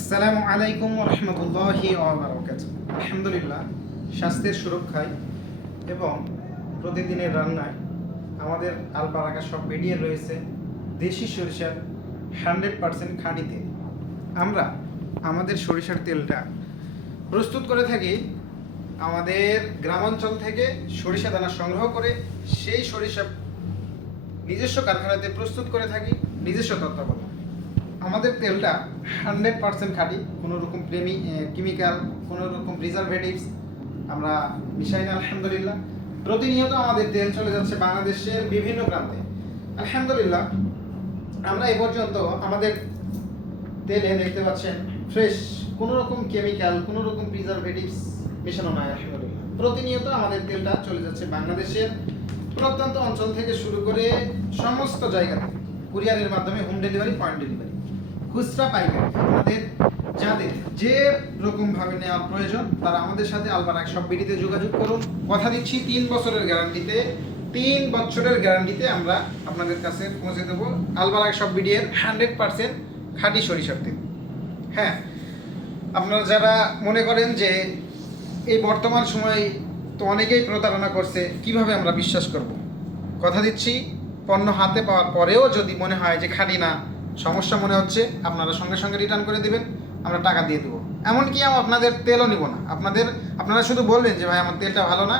আসসালামু আলাইকুম ওয়া রাহমাতুল্লাহি ওয়া বারাকাতুহু। আলহামদুলিল্লাহ, স্বাস্থ্যের সুরক্ষায় এবং প্রতিদিনের রান্নায় আমাদের আলবারাকা সব বেরিয়ে রয়েছে দেশি সরিষার 100% খাঁটি তেল। আমরা আমাদের সরিষার তেলটা প্রস্তুত করে থাকি আমাদের গ্রামাঞ্চল থেকে সরিষা দানা সংগ্রহ করে সেই সরিষা নিজস্ব কারখানাতে প্রস্তুত করে থাকি নিজস্ব তত্ত্বাবধানে। আমাদের তেলটা 100% খাঁটি, কোনো রকম কেমিক্যাল, কোনো রকম প্রিজারভেটিভস আমরা মিশাই না। আলহামদুলিল্লাহ, প্রতিনিয়ত আমাদের তেল চলে যাচ্ছে বাংলাদেশের বিভিন্ন প্রান্তে। আলহামদুলিল্লাহ, আমরা এ পর্যন্ত আমাদের তেলে দেখতে পাচ্ছেন ফ্রেশ, কোনো রকম কেমিক্যাল, কোনো রকম প্রিজারভেটিভস মেশানো নয়। আলহামদুলিল্লাহ, প্রতিনিয়ত আমাদের তেলটা চলে যাচ্ছে বাংলাদেশের প্রত্যন্ত অঞ্চল থেকে শুরু করে সমস্ত জায়গাতে কুরিয়ারের মাধ্যমে হোম ডেলিভারি, পয়েন্ট ডেলিভারি, খুচরা পাইকারি। আমাদের যাদের যে রকম ভাবে নেওয়ার প্রয়োজন তারা আমাদের সাথে আলবারাকা সব বিডিতে যোগাযোগ করুন। কথা দিচ্ছি 3 বছরের গ্যারান্টিতে আমরা আপনাদের কাছে পৌঁছে দেবো আলবারাকা সব বিডির 100% খাঁটি সরিষার তেল। হ্যাঁ, আপনারা যারা মনে করেন যে এই বর্তমান সময়ে তো অনেকেই প্রতারণা করছে, কিভাবে আমরা বিশ্বাস করব? কথা দিচ্ছি, পণ্য হাতে পাওয়ার পরেও যদি মনে হয় যে খাঁটি না, সমস্যা মনে হচ্ছে, আপনারা সঙ্গে সঙ্গে রিটার্ন করে দিবেন, আমরা টাকা দিয়ে দেবো। এমনকি আপনাদের তেলও নিব না। আপনারা শুধু বলবেন যে ভাই আমার তেলটা ভালো না,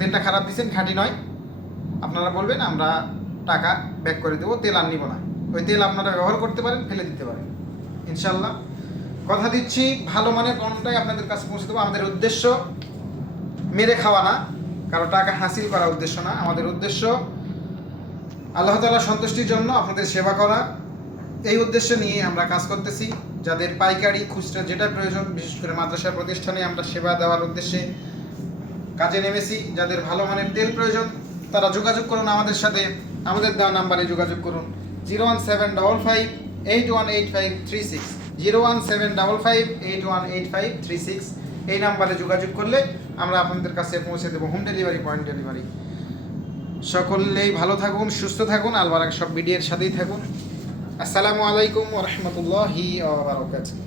তেলটা খারাপ দিচ্ছেন, খাঁটি নয়। আপনারা বলবেন, আমরা টাকা ব্যাক করে দেবো, তেল আর নিব না। ওই তেল আপনারা ব্যবহার করতে পারেন, ফেলে দিতে পারেন ইনশাল্লাহ। কথা দিচ্ছি, ভালো মানের পণ্যটাই আপনাদের কাছে পৌঁছে দেবো। আমাদের উদ্দেশ্য মেরে খাওয়া না, কারো টাকা হাসিল করা উদ্দেশ্য না। আমাদের উদ্দেশ্য আল্লাহ তাআলার সন্তুষ্টির জন্য আপনাদের সেবা করা। এই উদ্দেশ্য নিয়ে আমরা কাজ করতেছি। যাদের পাইকারি, খুচরা যেটা প্রয়োজন, বিশেষ করে মাদ্রাসা প্রতিষ্ঠানে আমরা সেবা দেওয়ার উদ্দেশ্যে কাজে নেমেছি। যাদের ভালো মানের তেল প্রয়োজন তারা যোগাযোগ করুন আমাদের সাথে। আমাদের দেওয়া নাম্বারে যোগাযোগ করুন 01755818536, 01755818536। এই নাম্বারে যোগাযোগ করলে আমরা আপনাদের কাছে পৌঁছে দেবো হোম ডেলিভারি, পয়েন্ট ডেলিভারি। সকলেই ভালো থাকুন, সুস্থ থাকুন, আলবারাকা সব বিডির সাথেই থাকুন। আসসালামু আলাইকুম ওয়া রাহমাতুল্লাহি ওয়া বারাকাতুহু।